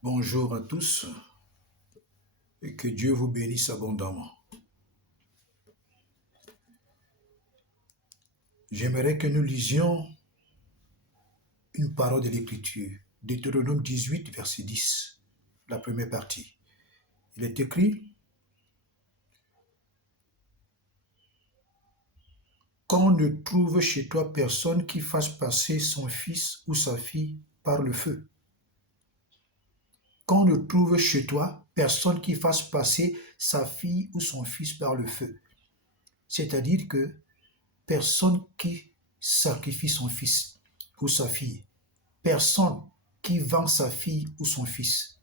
Bonjour à tous et que Dieu vous bénisse abondamment. J'aimerais que nous lisions une parole de l'Écriture, Deutéronome 18, verset 10, la première partie. Il est écrit: Qu'on ne trouve chez toi personne qui fasse passer son fils ou sa fille par le feu. Qu'on ne trouve chez toi personne qui fasse passer sa fille ou son fils par le feu. C'est-à-dire que personne qui sacrifie son fils ou sa fille, personne qui vend sa fille ou son fils,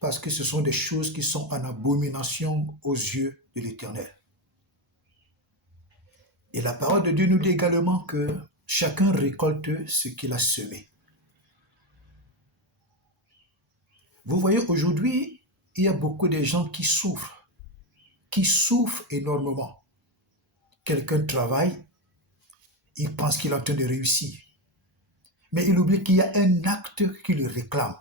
parce que ce sont des choses qui sont en abomination aux yeux de l'Éternel. Et la parole de Dieu nous dit également que chacun récolte ce qu'il a semé. Vous voyez, aujourd'hui, il y a beaucoup de gens qui souffrent énormément. Quelqu'un travaille, il pense qu'il est en train de réussir, mais il oublie qu'il y a un acte qui le réclame.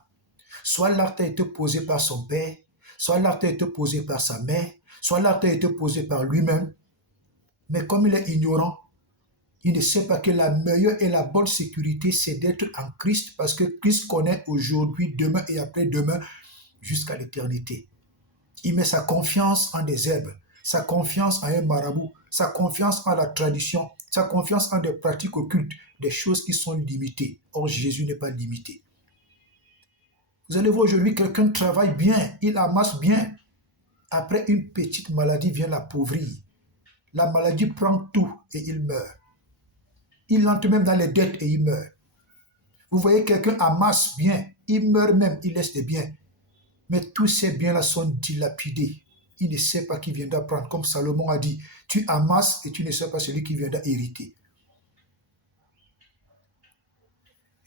Soit l'acte a été posé par son père, soit l'acte a été posé par sa mère, soit l'acte a été posé par lui-même. Mais comme il est ignorant, il ne sait pas que la meilleure et la bonne sécurité, c'est d'être en Christ, parce que Christ connaît aujourd'hui, demain et après-demain, jusqu'à l'éternité. Il met sa confiance en des herbes, sa confiance en un marabout, sa confiance en la tradition, sa confiance en des pratiques occultes, des choses qui sont limitées. Or, Jésus n'est pas limité. Vous allez voir aujourd'hui, quelqu'un travaille bien, il amasse bien. Après, une petite maladie vient l'appauvrir. La maladie prend tout et il meurt. Il entre même dans les dettes et il meurt. Vous voyez, quelqu'un amasse bien, il meurt même, il laisse des biens. Mais tous ces biens-là sont dilapidés. Il ne sait pas qui viendra prendre. Comme Salomon a dit, tu amasses et tu ne sais pas celui qui viendra hériter.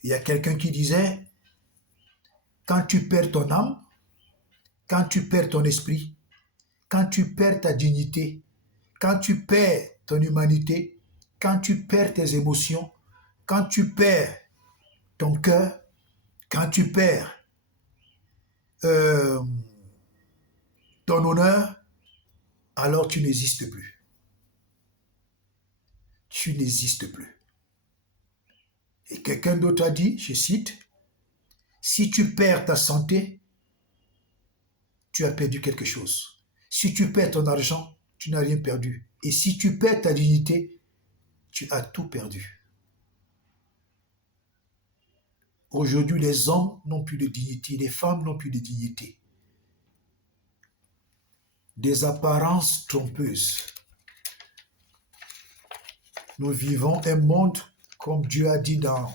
Il y a quelqu'un qui disait, quand tu perds ton âme, quand tu perds ton esprit, quand tu perds ta dignité, quand tu perds ton humanité, quand tu perds tes émotions, quand tu perds ton cœur, quand tu perds euh, ton honneur, alors tu n'existes plus. Tu n'existes plus. Et quelqu'un d'autre a dit, je cite, si tu perds ta santé, tu as perdu quelque chose. Si tu perds ton argent, tu n'as rien perdu. Et si tu perds ta dignité, tu as tout perdu. Aujourd'hui, les hommes n'ont plus de dignité, les femmes n'ont plus de dignité. Des apparences trompeuses. Nous vivons un monde, comme Dieu a dit dans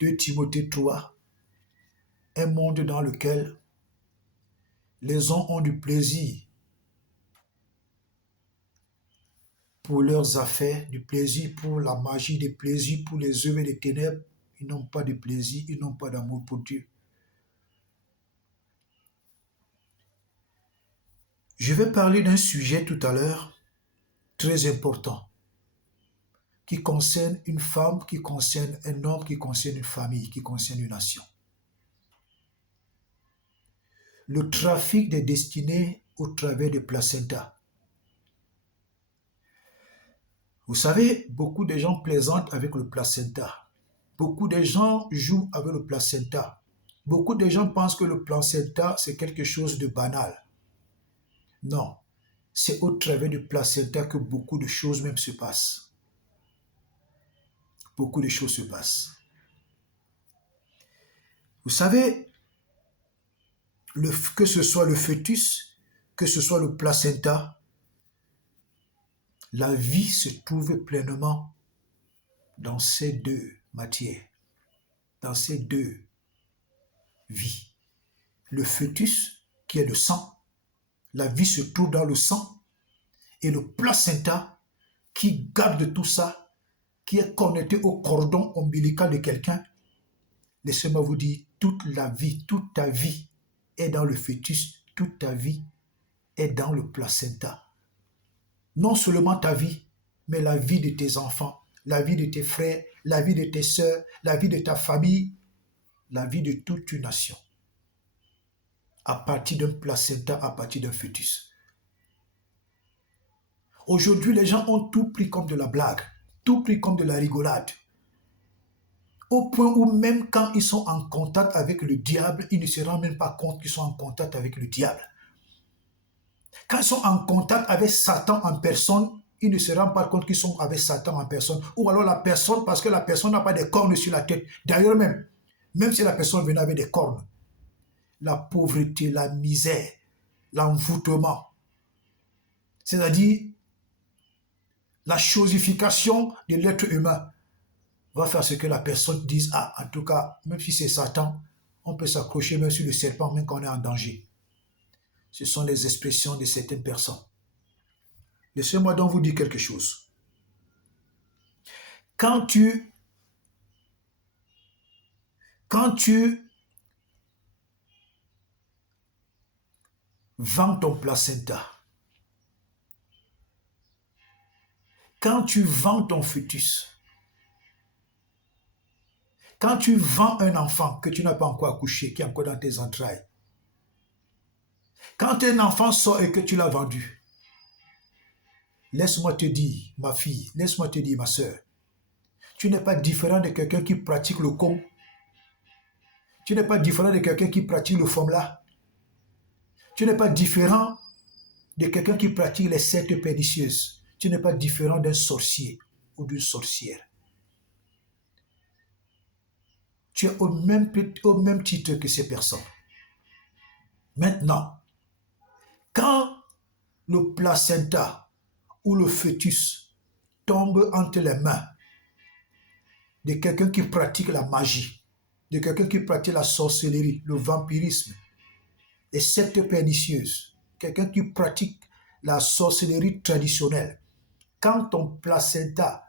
2 Timothée 3, un monde dans lequel les hommes ont du plaisir pour leurs affaires, du plaisir pour la magie, du plaisir pour les œuvres des ténèbres. Ils n'ont pas de plaisir, ils n'ont pas d'amour pour Dieu. Je vais parler d'un sujet tout à l'heure très important qui concerne une femme, qui concerne un homme, qui concerne une famille, qui concerne une nation. Le trafic des destinées au travers des placentas. Vous savez, beaucoup de gens plaisantent avec le placenta. Beaucoup de gens jouent avec le placenta. Beaucoup de gens pensent que le placenta, c'est quelque chose de banal. Non, c'est au travers du placenta que beaucoup de choses même se passent. Beaucoup de choses se passent. Vous savez, que ce soit le fœtus, que ce soit le placenta, la vie se trouve pleinement dans ces deux matières, dans ces deux vies. Le fœtus, qui est le sang, la vie se trouve dans le sang, et le placenta, qui garde tout ça, qui est connecté au cordon ombilical de quelqu'un. Laissez-moi vous dire, toute la vie, toute ta vie est dans le fœtus, toute ta vie est dans le placenta. Non seulement ta vie, mais la vie de tes enfants, la vie de tes frères, la vie de tes sœurs, la vie de ta famille, la vie de toute une nation à partir d'un placenta, à partir d'un fœtus. Aujourd'hui, les gens ont tout pris comme de la blague, tout pris comme de la rigolade. Au point où même quand ils sont en contact avec le diable, ils ne se rendent même pas compte qu'ils sont en contact avec le diable. Quand ils sont en contact avec Satan en personne, ils ne se rendent pas compte qu'ils sont avec Satan en personne. Ou alors la personne, parce que la personne n'a pas de cornes sur la tête. D'ailleurs même si la personne venait avec des cornes, la pauvreté, la misère, l'envoûtement, c'est-à-dire la chosification de l'être humain, va faire ce que la personne dise, ah, en tout cas, même si c'est Satan, on peut s'accrocher même sur le serpent, même quand on est en danger. Ce sont les expressions de certaines personnes. Laissez-moi donc vous dire quelque chose. Quand tu vends ton placenta, quand tu vends ton fœtus, quand tu vends un enfant que tu n'as pas encore accouché, qui est encore dans tes entrailles, quand un enfant sort et que tu l'as vendu, laisse-moi te dire, ma fille, laisse-moi te dire, ma soeur, tu n'es pas différent de quelqu'un qui pratique le con. Tu n'es pas différent de quelqu'un qui pratique le fomla. Tu n'es pas différent de quelqu'un qui pratique les sectes pernicieuses. Tu n'es pas différent d'un sorcier ou d'une sorcière. Tu es au même titre que ces personnes. Maintenant, quand le placenta ou le fœtus tombe entre les mains de quelqu'un qui pratique la magie, de quelqu'un qui pratique la sorcellerie, le vampirisme, les sectes pernicieuses, quelqu'un qui pratique la sorcellerie traditionnelle, quand ton placenta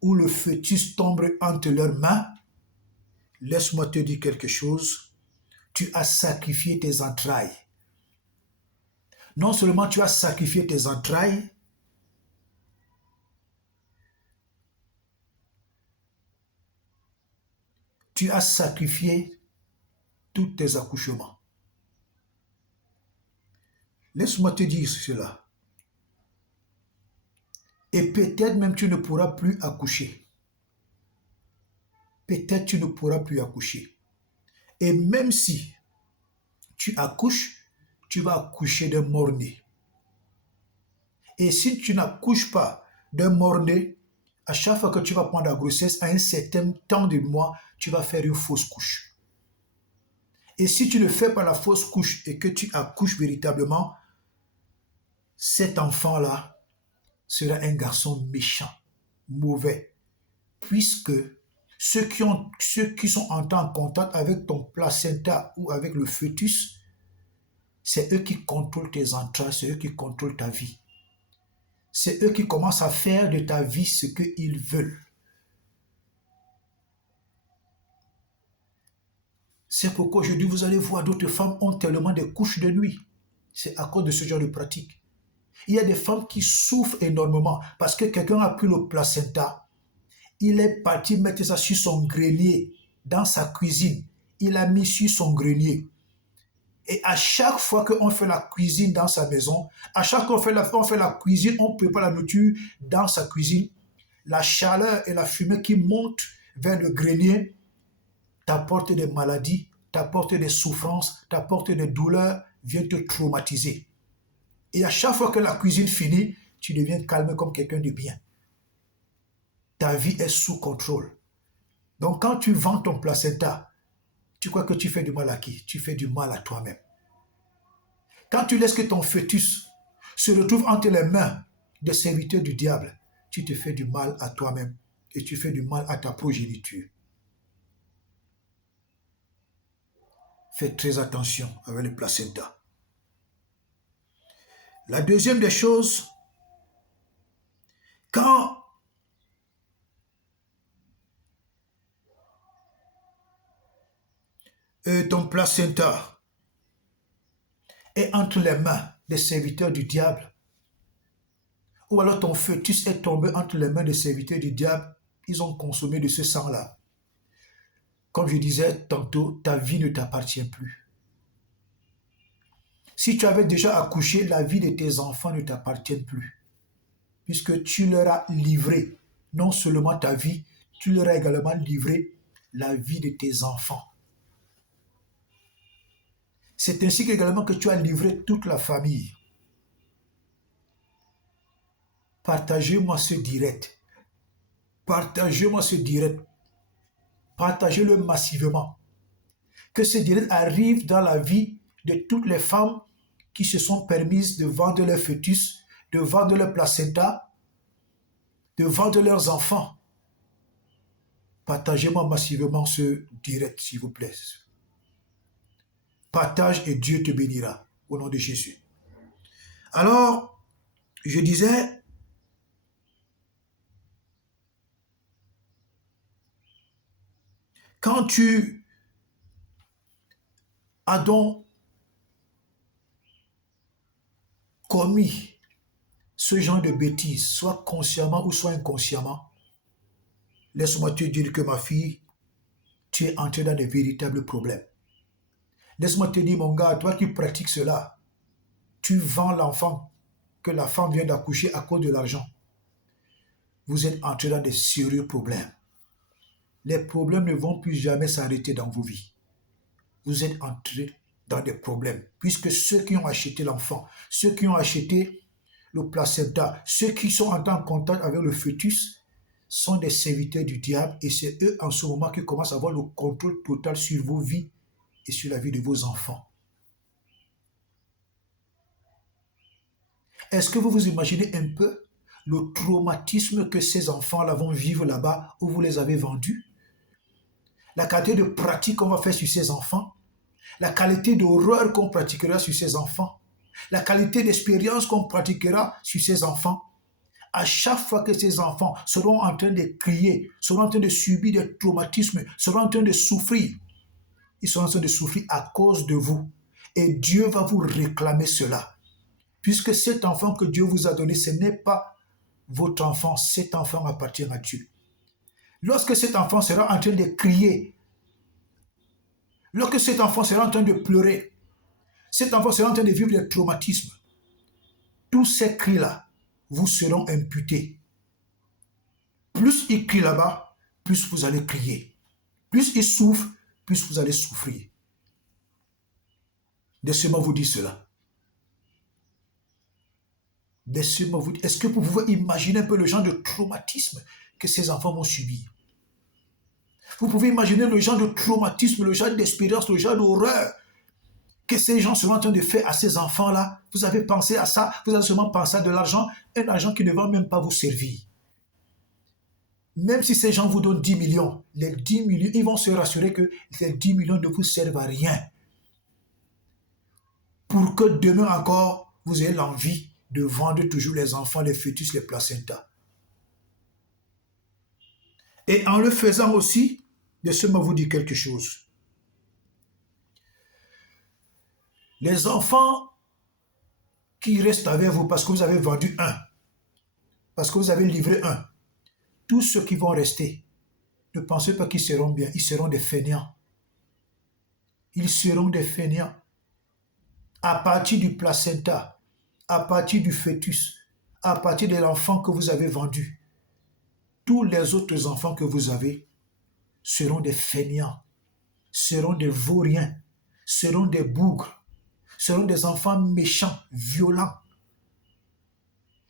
ou le fœtus tombe entre leurs mains, laisse-moi te dire quelque chose, tu as sacrifié tes entrailles. Non seulement tu as sacrifié tes entrailles, tu as sacrifié tous tes accouchements. Laisse-moi te dire cela. Et peut-être même tu ne pourras plus accoucher. Peut-être tu ne pourras plus accoucher. Et même si tu accouches, tu vas accoucher d'un mort-né. Et si tu n'accouches pas d'un mort-né, à chaque fois que tu vas prendre la grossesse, à un certain temps de mois, tu vas faire une fausse couche. Et si tu ne fais pas la fausse couche et que tu accouches véritablement, cet enfant-là sera un garçon méchant, mauvais, puisque ceux qui sont entrés en contact avec ton placenta ou avec le fœtus, c'est eux qui contrôlent tes entrailles, c'est eux qui contrôlent ta vie. C'est eux qui commencent à faire de ta vie ce qu'ils veulent. C'est pourquoi aujourd'hui vous allez voir d'autres femmes ont tellement de couches de nuit. C'est à cause de ce genre de pratique. Il y a des femmes qui souffrent énormément parce que quelqu'un a pris le placenta, il est parti mettre ça sur son grenier, dans sa cuisine. Il a mis sur son grenier. Et à chaque fois qu'on fait la cuisine dans sa maison, à chaque fois qu'on fait la cuisine, on prépare la nourriture dans sa cuisine, la chaleur et la fumée qui montent vers le grenier t'apportent des maladies, t'apportent des souffrances, t'apportent des douleurs, viennent te traumatiser. Et à chaque fois que la cuisine finit, tu deviens calme comme quelqu'un de bien. Ta vie est sous contrôle. Donc quand tu vends ton placenta, tu crois que tu fais du mal à qui? Tu fais du mal à toi-même. Quand tu laisses que ton fœtus se retrouve entre les mains des serviteurs du diable, tu te fais du mal à toi-même et tu fais du mal à ta progéniture. Fais très attention avec le placenta. La deuxième des choses, quand ton placenta est entre les mains des serviteurs du diable, ou alors ton fœtus est tombé entre les mains des serviteurs du diable, ils ont consommé de ce sang-là. comme je disais tantôt, ta vie ne t'appartient plus. Si tu avais déjà accouché, la vie de tes enfants ne t'appartient plus, puisque tu leur as livré non seulement ta vie, tu leur as également livré la vie de tes enfants. C'est ainsi également que tu as livré toute la famille. Partagez-moi ce direct. Partagez-moi ce direct. Partagez-le massivement. Que ce direct arrive dans la vie de toutes les femmes qui se sont permises de vendre leur fœtus, de vendre leur placenta, de vendre leurs enfants. Partagez-moi massivement ce direct, s'il vous plaît. Partage et Dieu te bénira, au nom de Jésus. Alors, je disais, quand tu as donc commis ce genre de bêtises, soit consciemment ou soit inconsciemment, laisse-moi te dire que ma fille, tu es entré dans de véritables problèmes. Laisse-moi te dire, mon gars, toi qui pratiques cela, tu vends l'enfant que la femme vient d'accoucher à cause de l'argent. Vous êtes entré dans de sérieux problèmes. Les problèmes ne vont plus jamais s'arrêter dans vos vies. Vous êtes entré dans des problèmes, puisque ceux qui ont acheté l'enfant, ceux qui ont acheté le placenta, ceux qui sont entrés en contact avec le fœtus, sont des serviteurs du diable et c'est eux en ce moment qui commencent à avoir le contrôle total sur vos vies et sur la vie de vos enfants. Est-ce que vous vous imaginez un peu le traumatisme que ces enfants-là vont vivre là-bas où vous les avez vendus? La qualité de pratique qu'on va faire sur ces enfants, la qualité d'horreur qu'on pratiquera sur ces enfants, la qualité d'expérience qu'on pratiquera sur ces enfants. À chaque fois que ces enfants seront en train de crier, seront en train de subir des traumatismes, seront en train de souffrir, ils seront en train de souffrir à cause de vous. Et Dieu va vous réclamer cela. Puisque cet enfant que Dieu vous a donné, ce n'est pas votre enfant, cet enfant appartient à Dieu. Lorsque cet enfant sera en train de crier, lorsque cet enfant sera en train de pleurer, cet enfant sera en train de vivre des traumatismes, tous ces cris-là vous seront imputés. Plus il crie là-bas, plus vous allez crier. Plus il souffre, plus vous allez souffrir. Laissez-moi vous dire cela. Laissez-moi vous dire, est-ce que vous pouvez imaginer un peu le genre de traumatisme que ces enfants vont subir? Vous pouvez imaginer le genre de traumatisme, le genre d'expérience, le genre d'horreur que ces gens sont en train de faire à ces enfants-là. Vous avez pensé à ça, vous avez seulement pensé à de l'argent, un argent qui ne va même pas vous servir. Même si ces gens vous donnent 10 millions, les 10 millions, ils vont se rassurer que ces 10 millions ne vous servent à rien. Pour que demain encore, vous ayez l'envie de vendre toujours les enfants, les fœtus, les placentas. Et en le faisant aussi, laissez-moi vous dire quelque chose. Les enfants qui restent avec vous parce que vous avez vendu un, parce que vous avez livré un, tous ceux qui vont rester, ne pensez pas qu'ils seront bien, ils seront des fainéants. Ils seront des fainéants. À partir du placenta, à partir du fœtus, à partir de l'enfant que vous avez vendu, tous les autres enfants que vous avez seront des fainéants, seront des vauriens, seront des bougres, seront des enfants méchants, violents.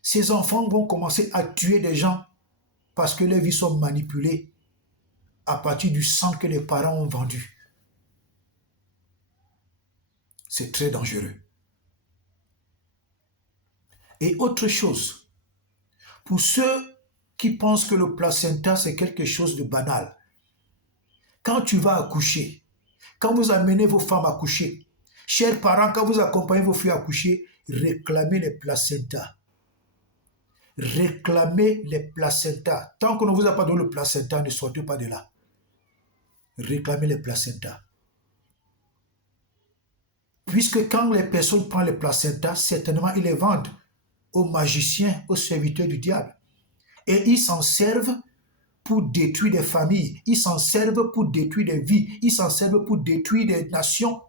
Ces enfants vont commencer à tuer des gens parce que les vies sont manipulées à partir du sang que les parents ont vendu. C'est très dangereux. Et autre chose, pour ceux qui pensent que le placenta c'est quelque chose de banal, quand tu vas accoucher, quand vous amenez vos femmes à coucher, chers parents, quand vous accompagnez vos filles à coucher, réclamez les placentas. Réclamez les placentas. Tant qu'on ne vous a pas donné le placenta, ne sortez pas de là. Réclamez les placentas. Puisque quand les personnes prennent les placentas, certainement ils les vendent aux magiciens, aux serviteurs du diable. Et ils s'en servent pour détruire des familles, ils s'en servent pour détruire des vies, ils s'en servent pour détruire des nations.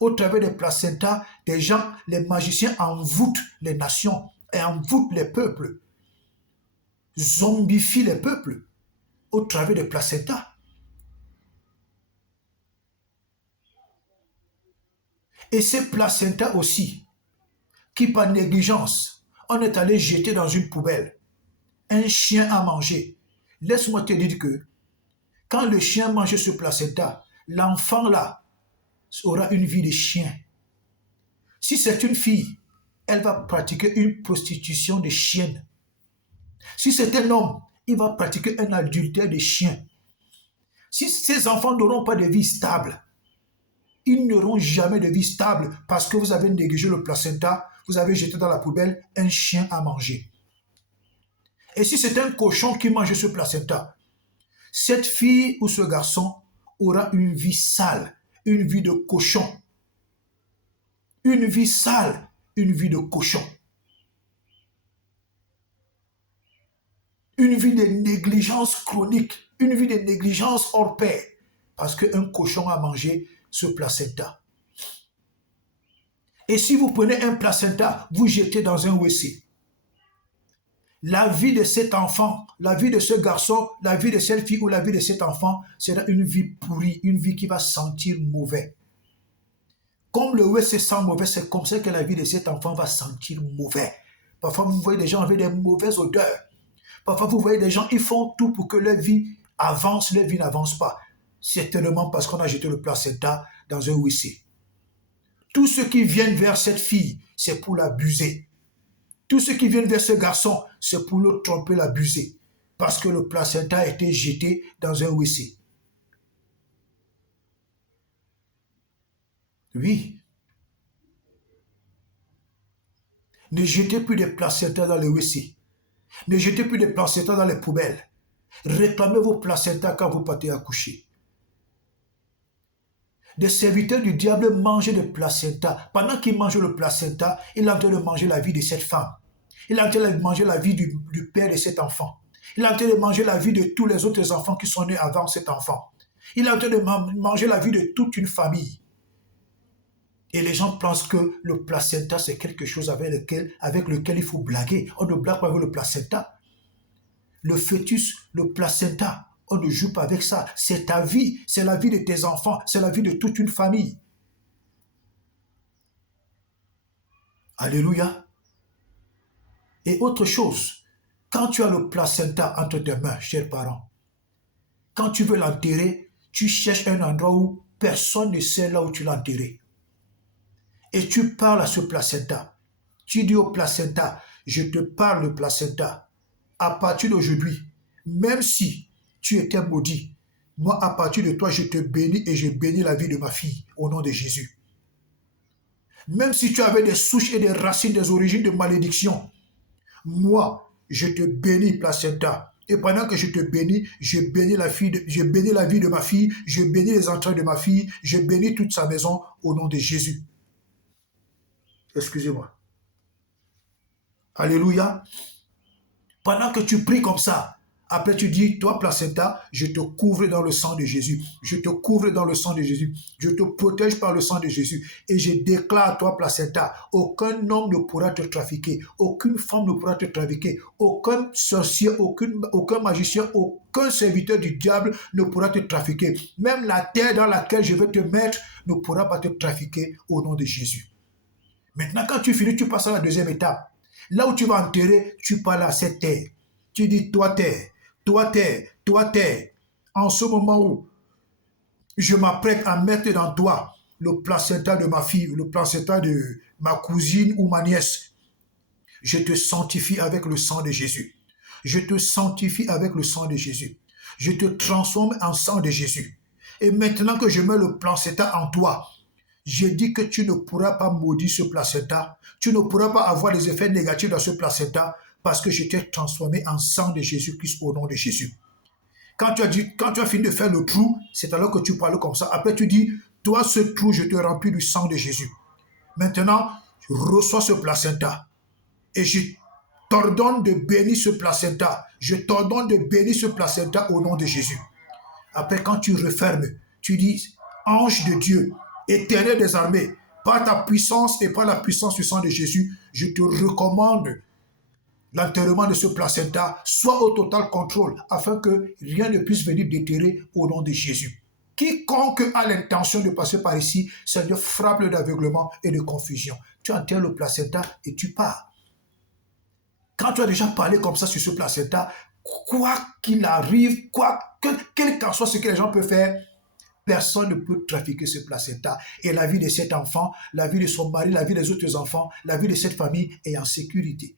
Au travers des placentas, des gens, les magiciens envoûtent les nations et envoûtent les peuples, zombifient les peuples au travers des placentas. Et ces placentas aussi, qui par négligence, on est allé jeter dans une poubelle, un chien a mangé. Laisse-moi te dire que quand le chien mange ce placenta, l'enfant là aura une vie de chien. Si c'est une fille, elle va pratiquer une prostitution de chienne. Si c'est un homme, il va pratiquer un adultère de chien. Si ces enfants n'auront pas de vie stable, ils n'auront jamais de vie stable parce que vous avez négligé le placenta, vous avez jeté dans la poubelle un chien à manger. Et si c'est un cochon qui mange ce placenta, cette fille ou ce garçon aura une vie sale, une vie de cochon. Une vie sale, une vie de cochon. Une vie de négligence chronique, une vie de négligence hors pair, parce qu'un cochon a mangé ce placenta. Et si vous prenez un placenta, vous jetez dans un WC. La vie de cet enfant, la vie de ce garçon, la vie de cette fille ou la vie de cet enfant sera une vie pourrie, une vie qui va sentir mauvais. Comme le WC sent mauvais, c'est comme ça que la vie de cet enfant va sentir mauvais. Parfois, vous voyez des gens avec des mauvaises odeurs. Parfois, vous voyez des gens, ils font tout pour que leur vie avance, leur vie n'avance pas. C'est tellement parce qu'on a jeté le placenta dans un WC. Tous ceux qui viennent vers cette fille, c'est pour l'abuser. Tous ceux qui viennent vers ce garçon, c'est pour le tromper, l'abuser. Parce que le placenta a été jeté dans un WC. Oui. Ne jetez plus de placentas dans les WC. Ne jetez plus de placentas dans les poubelles. Réclamez vos placentas quand vous partez accoucher. Des serviteurs du diable mangent des placentas. Pendant qu'ils mangent le placenta, il est en train de manger la vie de cette femme. Il est en train de manger la vie du père de cet enfant. Il est en train de manger la vie de tous les autres enfants qui sont nés avant cet enfant. Il est en train de manger la vie de toute une famille. Et les gens pensent que le placenta, c'est quelque chose avec lequel il faut blaguer. On ne blague pas avec le placenta. Le fœtus, le placenta, on ne joue pas avec ça. C'est ta vie, c'est la vie de tes enfants, c'est la vie de toute une famille. Alléluia. Et autre chose, quand tu as le placenta entre tes mains, chers parents, quand tu veux l'enterrer, tu cherches un endroit où personne ne sait là où tu l'as enterré. Et tu parles à ce placenta. Tu dis au placenta, je te parle de placenta. À partir d'aujourd'hui, même si tu étais maudit, moi à partir de toi, je te bénis et je bénis la vie de ma fille au nom de Jésus. Même si tu avais des souches et des racines, des origines de malédiction, moi, je te bénis, placenta. Et pendant que je te bénis, je bénis la vie de ma fille, je bénis les entrailles de ma fille, je bénis toute sa maison au nom de Jésus. Excusez-moi. Alléluia. Pendant que tu pries comme ça, après tu dis, toi placenta, je te couvre dans le sang de Jésus. Je te couvre dans le sang de Jésus. Je te protège par le sang de Jésus. Et je déclare à toi placenta, aucun homme ne pourra te trafiquer. Aucune femme ne pourra te trafiquer. Aucun sorcier, aucun magicien, aucun serviteur du diable ne pourra te trafiquer. Même la terre dans laquelle je vais te mettre ne pourra pas te trafiquer au nom de Jésus. Maintenant, quand tu finis, tu passes à la deuxième étape. Là où tu vas enterrer, tu parles à cette terre. Tu dis, toi terre, toi terre, toi terre. En ce moment où je m'apprête à mettre dans toi le placenta de ma fille, le placenta de ma cousine ou ma nièce, je te sanctifie avec le sang de Jésus. Je te sanctifie avec le sang de Jésus. Je te transforme en sang de Jésus. Et maintenant que je mets le placenta en toi, je dis que tu ne pourras pas maudire ce placenta. Tu ne pourras pas avoir des effets négatifs dans ce placenta parce que je t'ai transformé en sang de Jésus-Christ au nom de Jésus. Quand tu as fini de faire le trou, c'est alors que tu parles comme ça. Après, tu dis, toi, ce trou, je te remplis du sang de Jésus. Maintenant, reçois ce placenta. Et je t'ordonne de bénir ce placenta. je t'ordonne de bénir ce placenta au nom de Jésus. Après, quand tu refermes, tu dis, ange de Dieu, éternel des armées, par ta puissance et par la puissance du sang de Jésus, je te recommande l'enterrement de ce placenta, soit au total contrôle, afin que rien ne puisse venir déterrer au nom de Jésus. Quiconque a l'intention de passer par ici, Seigneur, frappe-le d'aveuglement et de confusion. Tu enterres le placenta et tu pars. Quand tu as déjà parlé comme ça sur ce placenta, quoi qu'il arrive, quel qu'en soit ce que les gens peuvent faire, personne ne peut trafiquer ce placenta. Et la vie de cet enfant, la vie de son mari, la vie des autres enfants, la vie de cette famille est en sécurité.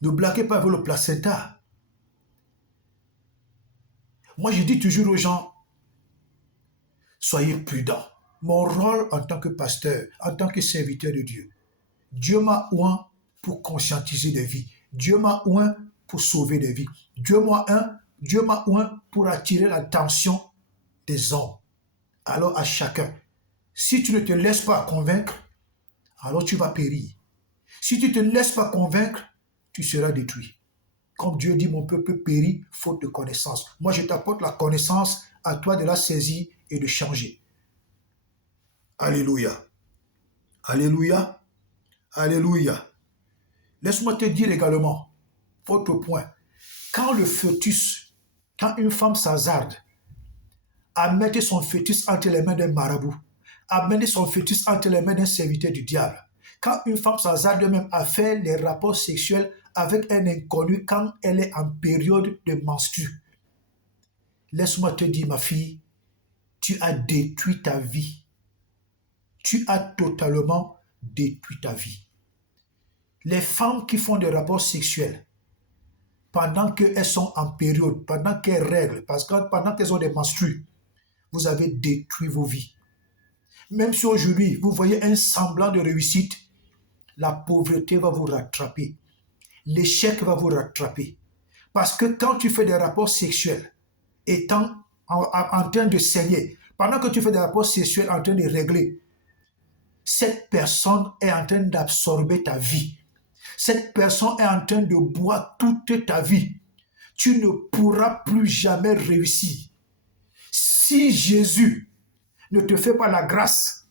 Ne blaguez pas avec le placenta. Moi, je dis toujours aux gens, soyez prudents. Mon rôle en tant que pasteur, en tant que serviteur de Dieu, Dieu m'a oint pour conscientiser des vies. Dieu m'a oint pour sauver des vies. Dieu m'a oint pour attirer l'attention des hommes. Alors à chacun, si tu ne te laisses pas convaincre, alors tu vas périr. Si tu ne te laisses pas convaincre, tu seras détruit. Comme Dieu dit, mon peuple périt faute de connaissance. Moi, je t'apporte la connaissance, à toi de la saisir et de changer. Alléluia. Alléluia. Alléluia. Laisse-moi te dire également, autre point, quand une femme s'hasarde à mettre son fœtus entre les mains d'un marabout, à mettre son fœtus entre les mains d'un serviteur du diable, quand une femme s'hasarde même à faire les rapports sexuels avec un inconnu quand elle est en période de menstru, laisse-moi te dire, ma fille, tu as détruit ta vie. Tu as totalement détruit ta vie. Les femmes qui font des rapports sexuels pendant qu'elles sont en période, pendant qu'elles règlent, pendant qu'elles ont des menstrues, vous avez détruit vos vies. Même si aujourd'hui, vous voyez un semblant de réussite, la pauvreté va vous rattraper. L'échec va vous rattraper. Parce que quand tu fais des rapports sexuels, étant en train de saigner, pendant que tu fais des rapports sexuels en train de régler, cette personne est en train d'absorber ta vie. Cette personne est en train de boire toute ta vie. Tu ne pourras plus jamais réussir. Si Jésus ne te fait pas la grâce,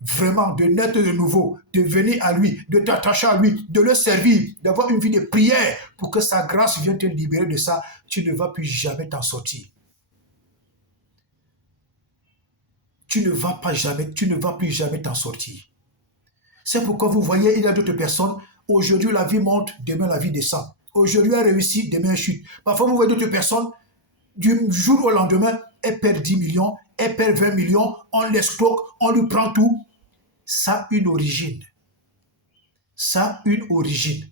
vraiment de naître de nouveau, de venir à lui, de t'attacher à lui, de le servir, d'avoir une vie de prière pour que sa grâce vienne te libérer de ça, tu ne vas plus jamais t'en sortir. Tu ne vas plus jamais t'en sortir. C'est pourquoi vous voyez, il y a d'autres personnes, aujourd'hui la vie monte, demain la vie descend. Aujourd'hui elle réussit, demain elle chute. Parfois vous voyez d'autres personnes, du jour au lendemain, elle perd 10 millions, elle perd 20 millions, on l'escroque, on lui prend tout. Ça a une origine. Ça a une origine.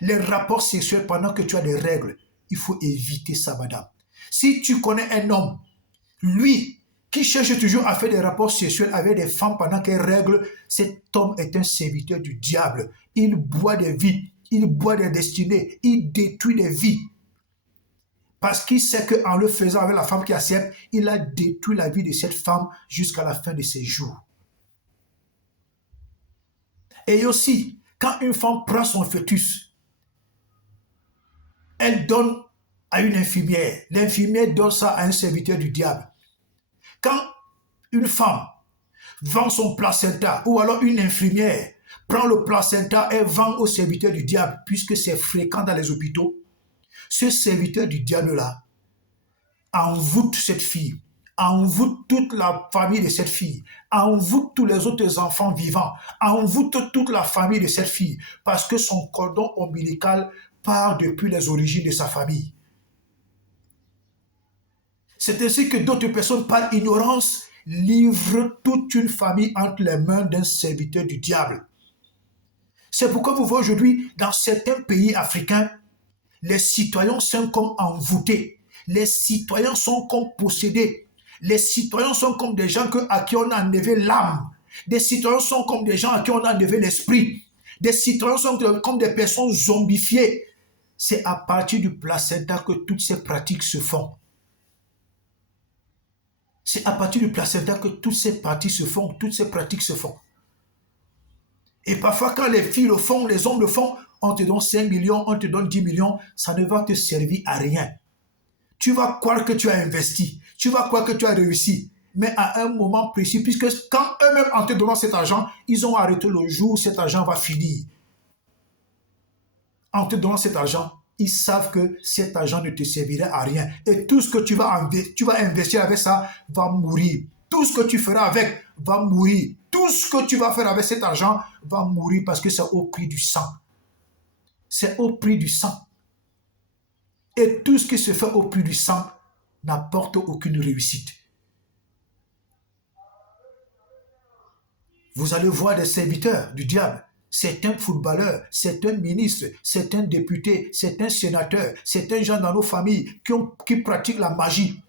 Les rapports sexuels pendant que tu as des règles, il faut éviter ça, madame. Si tu connais un homme, lui, qui cherche toujours à faire des rapports sexuels avec des femmes pendant qu'elles règlent, cet homme est un serviteur du diable. Il boit des vies, il boit des destinées, il détruit des vies. Parce qu'il sait qu'en le faisant avec la femme qui accepte, il a détruit la vie de cette femme jusqu'à la fin de ses jours. Et aussi, quand une femme prend son fœtus, elle donne à une infirmière. L'infirmière donne ça à un serviteur du diable. Quand une femme vend son placenta, ou alors une infirmière prend le placenta et vend au serviteur du diable, puisque c'est fréquent dans les hôpitaux, ce serviteur du diable-là envoûte cette fille, envoûte toute la famille de cette fille, envoûte tous les autres enfants vivants, envoûte toute la famille de cette fille, parce que son cordon ombilical part depuis les origines de sa famille. C'est ainsi que d'autres personnes, par ignorance, livrent toute une famille entre les mains d'un serviteur du diable. C'est pourquoi vous voyez aujourd'hui, dans certains pays africains, les citoyens sont comme envoûtés. Les citoyens sont comme possédés. Les citoyens sont comme des gens à qui on a enlevé l'âme. Des citoyens sont comme des gens à qui on a enlevé l'esprit. Des citoyens sont comme des personnes zombifiées. C'est à partir du placenta que toutes ces pratiques se font. C'est à partir du placenta que toutes ces pratiques se font. Et parfois, quand les filles le font, les hommes le font, on te donne 5 millions, on te donne 10 millions, ça ne va te servir à rien. Tu vas croire que tu as investi, tu vas croire que tu as réussi, mais à un moment précis, puisque quand eux-mêmes, en te donnant cet argent, ils ont arrêté le jour où cet argent va finir. En te donnant cet argent, ils savent que cet argent ne te servira à rien. Et tout ce que tu vas investir avec ça va mourir. Tout ce que tu feras avec va mourir. Tout ce que tu vas faire avec cet argent va mourir parce que c'est au prix du sang. C'est au prix du sang. Et tout ce qui se fait au prix du sang n'apporte aucune réussite. Vous allez voir des serviteurs du diable. C'est un footballeur, c'est un ministre, c'est un député, c'est un sénateur, c'est un gens dans nos familles qui pratiquent la magie.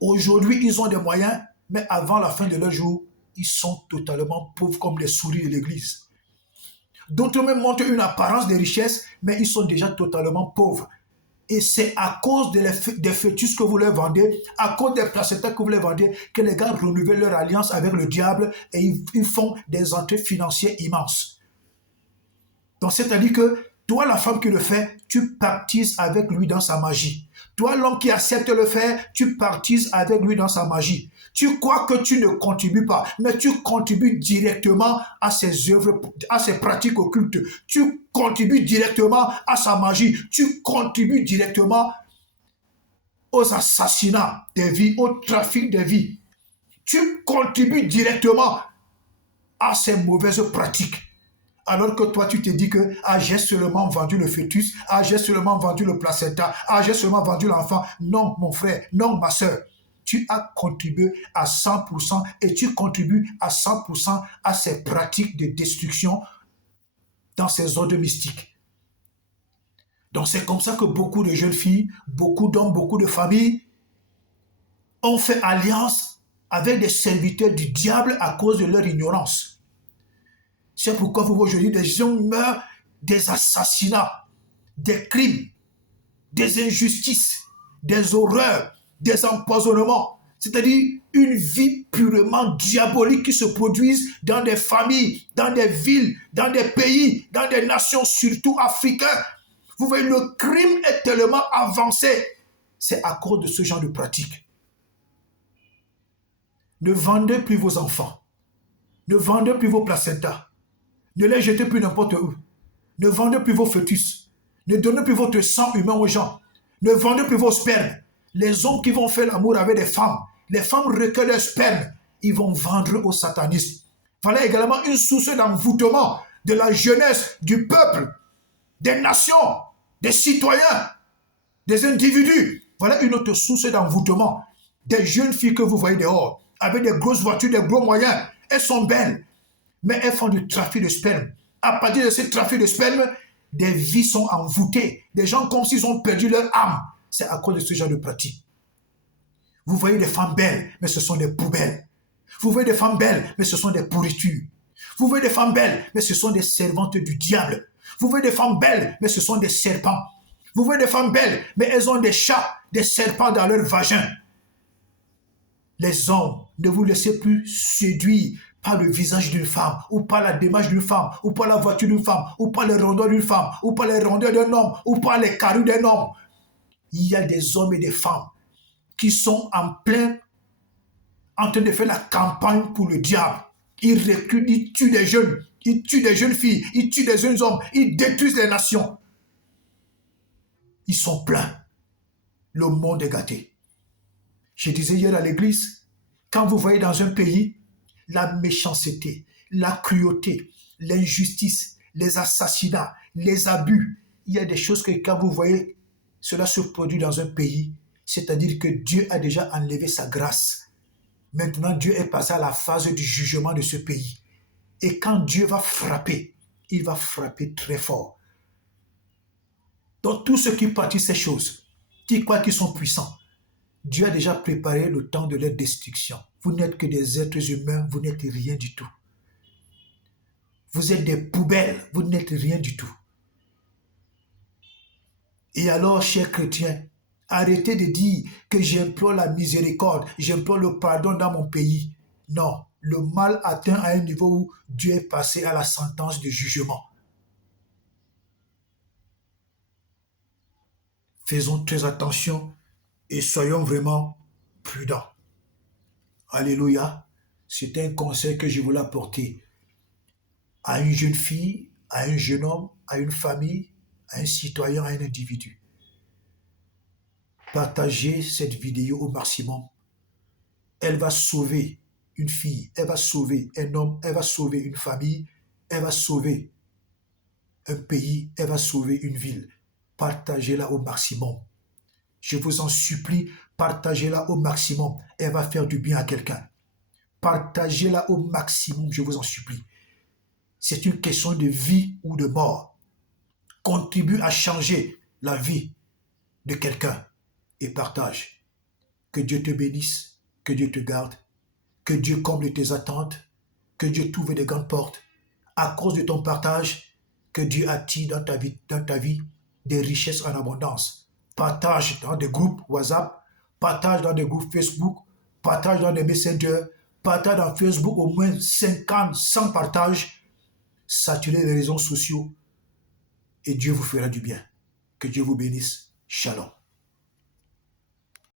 Aujourd'hui, ils ont des moyens, mais avant la fin de leur jour, ils sont totalement pauvres comme les souris de l'église. D'autres même montrent une apparence de richesse, mais ils sont déjà totalement pauvres. Et c'est à cause des fœtus que vous leur vendez, à cause des placentas que vous leur vendez, que les gars renouvellent leur alliance avec le diable et ils font des entrées financières immenses. Donc, c'est-à-dire que toi, la femme qui le fait, tu pactises avec lui dans sa magie. Toi, l'homme qui accepte le faire, tu pactises avec lui dans sa magie. Tu crois que tu ne contribues pas, mais tu contribues directement à ses œuvres, à ses pratiques occultes. Tu contribues directement à sa magie. Tu contribues directement aux assassinats des vies, au trafic des vies. Tu contribues directement à ces mauvaises pratiques. Alors que toi, tu te dis que j'ai seulement vendu le fœtus, j'ai seulement vendu le placenta, j'ai seulement vendu l'enfant. Non, mon frère, non, ma soeur. Tu as contribué à 100% et tu contribues à 100% à ces pratiques de destruction dans ces ordres mystiques. Donc c'est comme ça que beaucoup de jeunes filles, beaucoup d'hommes, beaucoup de familles ont fait alliance avec des serviteurs du diable à cause de leur ignorance. C'est pourquoi vous voyez aujourd'hui des gens meurent des assassinats, des crimes, des injustices, des horreurs, des empoisonnements. C'est-à-dire une vie purement diabolique qui se produise dans des familles, dans des villes, dans des pays, dans des nations, surtout africaines. Vous voyez, le crime est tellement avancé. C'est à cause de ce genre de pratique. Ne vendez plus vos enfants. Ne vendez plus vos placentas. Ne les jetez plus n'importe où. Ne vendez plus vos fœtus. Ne donnez plus votre sang humain aux gens. Ne vendez plus vos spermes. Les hommes qui vont faire l'amour avec des femmes, les femmes recueillent leurs spermes, ils vont vendre au satanisme. Voilà également une source d'envoûtement de la jeunesse, du peuple, des nations, des citoyens, des individus. Voilà une autre source d'envoûtement. Des jeunes filles que vous voyez dehors, avec des grosses voitures, des gros moyens, elles sont belles, mais elles font du trafic de sperme. À partir de ce trafic de sperme, des vies sont envoûtées. Des gens comme s'ils ont perdu leur âme. C'est à cause de ce genre de pratique. Vous voyez des femmes belles, mais ce sont des poubelles. Vous voyez des femmes belles, mais ce sont des pourritures. Vous voyez des femmes belles, mais ce sont des servantes du diable. Vous voyez des femmes belles, mais ce sont des serpents. Vous voyez des femmes belles, mais elles ont des chats, des serpents dans leur vagin. Les hommes, ne vous laissez plus séduire par le visage d'une femme, ou par la démarche d'une femme, ou par la voiture d'une femme, ou par les rondeurs d'une femme, ou par les rondeurs d'un homme, ou par les carrures d'un homme. Il y a des hommes et des femmes qui sont en train de faire la campagne pour le diable. Ils recrutent, ils tuent des jeunes, ils tuent des jeunes filles, ils tuent des jeunes hommes, ils détruisent les nations. Ils sont pleins. Le monde est gâté. Je disais hier à l'église, quand vous voyez dans un pays la méchanceté, la cruauté, l'injustice, les assassinats, les abus, il y a des choses que quand vous voyez cela se produit dans un pays, c'est-à-dire que Dieu a déjà enlevé sa grâce. Maintenant, Dieu est passé à la phase du jugement de ce pays. Et quand Dieu va frapper, il va frapper très fort. Donc, tous ceux qui pratiquent ces choses, qui croient qu'ils sont puissants, Dieu a déjà préparé le temps de leur destruction. Vous n'êtes que des êtres humains, vous n'êtes rien du tout. Vous êtes des poubelles, vous n'êtes rien du tout. Et alors, chers chrétiens, arrêtez de dire que j'implore la miséricorde, j'implore le pardon dans mon pays. Non, le mal atteint à un niveau où Dieu est passé à la sentence de jugement. Faisons très attention et soyons vraiment prudents. Alléluia. C'est un conseil que je voulais apporter à une jeune fille, à un jeune homme, à une famille, à un citoyen, à un individu. Partagez cette vidéo au maximum. Elle va sauver une fille, elle va sauver un homme, elle va sauver une famille, elle va sauver un pays, elle va sauver une ville. Partagez-la au maximum. Je vous en supplie, partagez-la au maximum. Elle va faire du bien à quelqu'un. Partagez-la au maximum, je vous en supplie. C'est une question de vie ou de mort. Contribue à changer la vie de quelqu'un et partage. Que Dieu te bénisse, que Dieu te garde, que Dieu comble tes attentes, que Dieu t'ouvre des grandes portes. À cause de ton partage, que Dieu attire dans ta vie des richesses en abondance. Partage dans des groupes WhatsApp, partage dans des groupes Facebook, partage dans des messengers, partage dans Facebook au moins 50, 100 partages. Saturez les réseaux sociaux et Dieu vous fera du bien. Que Dieu vous bénisse. Shalom.